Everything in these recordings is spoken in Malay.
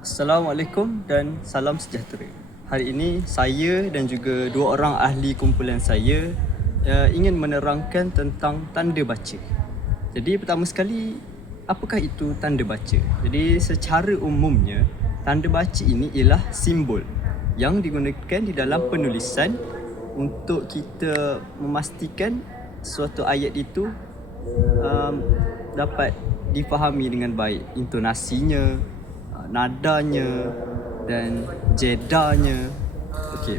Assalamualaikum dan salam sejahtera. Hari ini saya dan juga dua orang ahli kumpulan saya ingin menerangkan tentang tanda baca. Jadi pertama sekali, apakah itu tanda baca? Jadi secara umumnya, tanda baca ini ialah simbol yang digunakan di dalam penulisan untuk kita memastikan suatu ayat itu dapat difahami dengan baik, intonasinya, nadanya dan jedanya. Okey.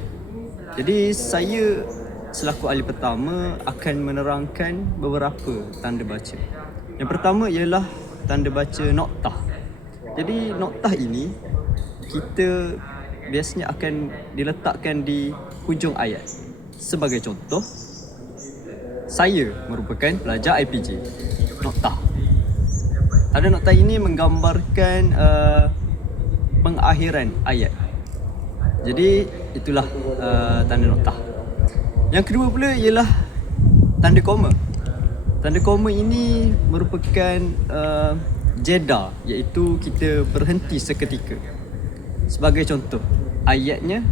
Jadi saya selaku ahli pertama akan menerangkan beberapa tanda baca. Yang pertama ialah tanda baca noktah. Jadi noktah ini kita biasanya akan diletakkan di hujung ayat. Sebagai contoh, saya merupakan pelajar IPJ. Noktah. Tanda noktah ini menggambarkan pengakhiran ayat. Jadi itulah tanda noktah. Yang kedua pula ialah tanda koma. Tanda koma ini merupakan jeda, iaitu kita berhenti seketika. Sebagai contoh, ayatnya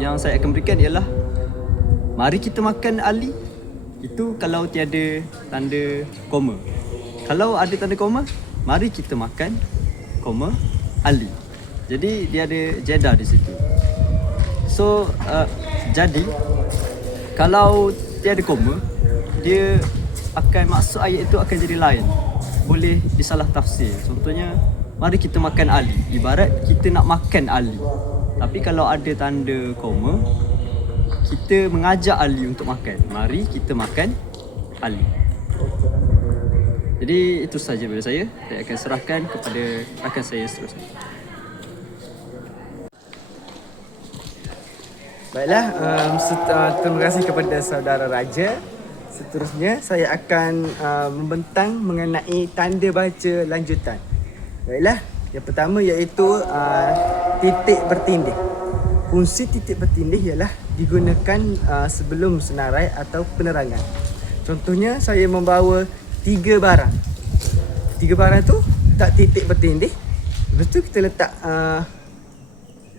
yang saya akan berikan ialah mari kita makan Ali. Itu kalau tiada tanda koma. Kalau ada tanda koma, mari kita makan, koma, Ali. Jadi dia ada jeda di situ. So, jadi kalau tiada koma, dia akan maksud ayat itu akan jadi lain. Boleh disalah tafsir. Contohnya, mari kita makan Ali. Ibarat kita nak makan Ali. Tapi kalau ada tanda koma, kita mengajak Ali untuk makan. Mari kita makan Ali. Jadi itu sahaja daripada saya. Saya akan serahkan kepada rakan saya seterusnya. Baiklah, terima kasih kepada saudara Raja. Seterusnya saya akan membentang mengenai tanda baca lanjutan. Baiklah, yang pertama iaitu titik bertindih. Fungsi titik bertindih ialah digunakan sebelum senarai atau penerangan. Contohnya saya membawa 3 barang. 3 barang tu tak titik bertindih. Lepas tu kita letak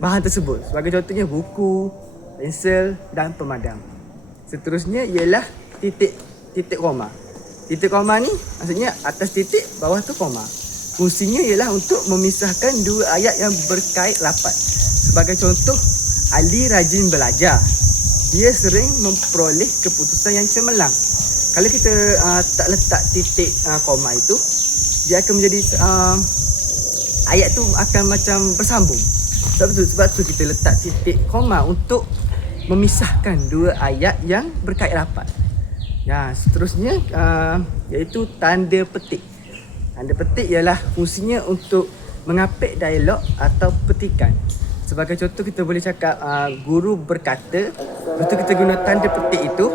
bahan tersebut. Sebagai contohnya buku, pensel dan pemadam. Seterusnya ialah titik koma. Titik koma ni maksudnya atas titik, bawah tu koma. Fungsinya ialah untuk memisahkan dua ayat yang berkait rapat. Sebagai contoh, Ali rajin belajar. Dia sering memperoleh keputusan yang cemerlang. Kalau kita tak letak titik koma itu, dia akan menjadi ayat tu akan macam bersambung. Sebab tu kita letak titik koma untuk memisahkan dua ayat yang berkait rapat. Ya, seterusnya iaitu tanda petik. Tanda petik ialah fungsinya untuk mengapit dialog atau petikan. Sebagai contoh kita boleh cakap guru berkata, lepas tu kita guna tanda petik itu,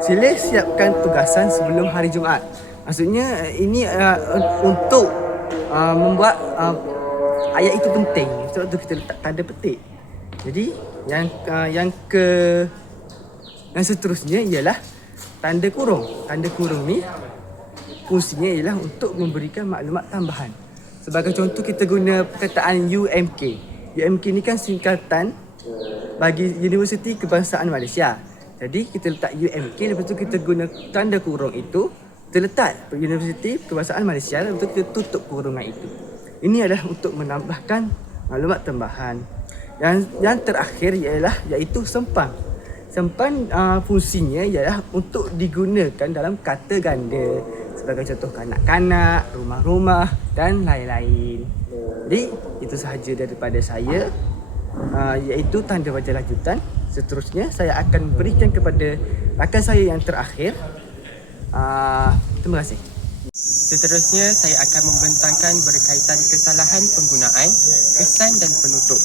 sila siapkan tugasan sebelum hari Jumaat. Maksudnya ini untuk membuat ayat itu penting. Sebab tu kita letak tanda petik. Jadi yang seterusnya ialah tanda kurung. Tanda kurung ni fungsinya ialah untuk memberikan maklumat tambahan. Sebagai contoh kita guna perkataan UMK. UMK ni kan singkatan bagi Universiti Kebangsaan Malaysia. Jadi kita letak UMK, lepas tu kita guna tanda kurung itu, kita letak Universiti Kebangsaan Malaysia, lepas tu kita tutup kurungan itu. Ini adalah untuk menambahkan maklumat tambahan. Yang terakhir iaitu sempang. Sempang fungsinya ialah untuk digunakan dalam kata ganda. Sebagai contoh kanak-kanak, rumah-rumah dan lain-lain. Jadi itu sahaja daripada saya, iaitu tanda baca lanjutan. Seterusnya saya akan berikan kepada rakan saya yang terakhir. Terima kasih. Seterusnya saya akan membentangkan berkaitan kesalahan penggunaan kesan dan penutup.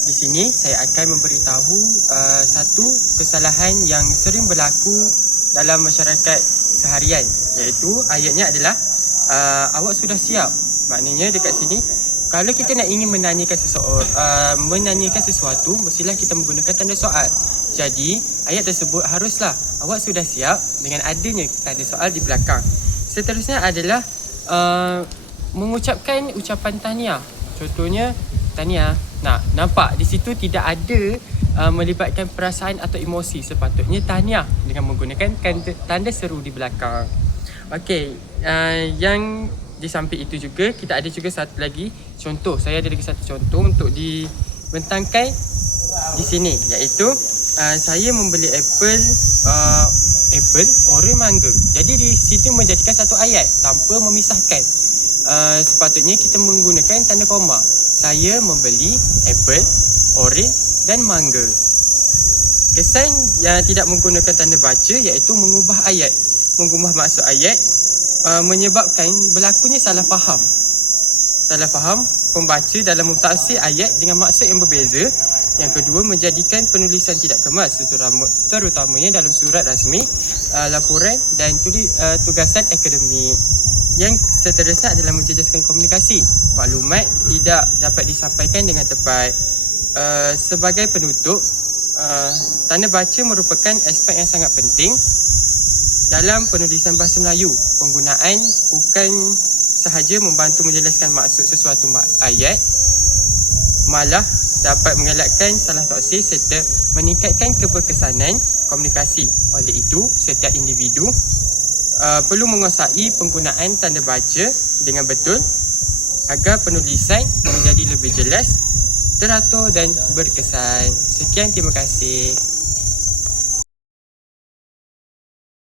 Di sini saya akan memberitahu satu kesalahan yang sering berlaku dalam masyarakat seharian, iaitu ayatnya adalah awak sudah siap. Maknanya dekat sini kalau kita nak ingin menanyakan sesuatu, mestilah kita menggunakan tanda soal. Jadi ayat tersebut haruslah awak sudah siap dengan adanya tanda soal di belakang. Seterusnya adalah mengucapkan ucapan tahniah. Contohnya tahniah. Nah, nampak di situ tidak ada melibatkan perasaan atau emosi. Sepatutnya tahniah dengan menggunakan tanda seru di belakang. Okey, yang di samping itu juga kita ada juga satu lagi contoh. Saya ada lagi satu contoh untuk dibentangkan di sini, iaitu saya membeli apple, oren, mangga. Jadi di situ menjadikan satu ayat tanpa memisahkan. Sepatutnya kita menggunakan tanda koma. Saya membeli apple, oren dan mangga. Kesan yang tidak menggunakan tanda baca iaitu mengubah ayat, mengubah maksud ayat, menyebabkan berlakunya salah faham. Salah faham pembaca dalam mentafsir ayat dengan maksud yang berbeza. Yang kedua, menjadikan penulisan tidak kemas, terutamanya dalam surat rasmi, laporan dan tugasan akademik. Yang seterusnya adalah menjejaskan komunikasi. Maklumat tidak dapat disampaikan dengan tepat. Sebagai penutup, tanda baca merupakan aspek yang sangat penting dalam penulisan bahasa Melayu. Penggunaan bukan sahaja membantu menjelaskan maksud sesuatu ayat, malah dapat mengelakkan salah tafsir serta meningkatkan keberkesanan komunikasi. Oleh itu, setiap individu perlu menguasai penggunaan tanda baca dengan betul agar penulisan menjadi lebih jelas, teratur dan berkesan. Sekian, terima kasih.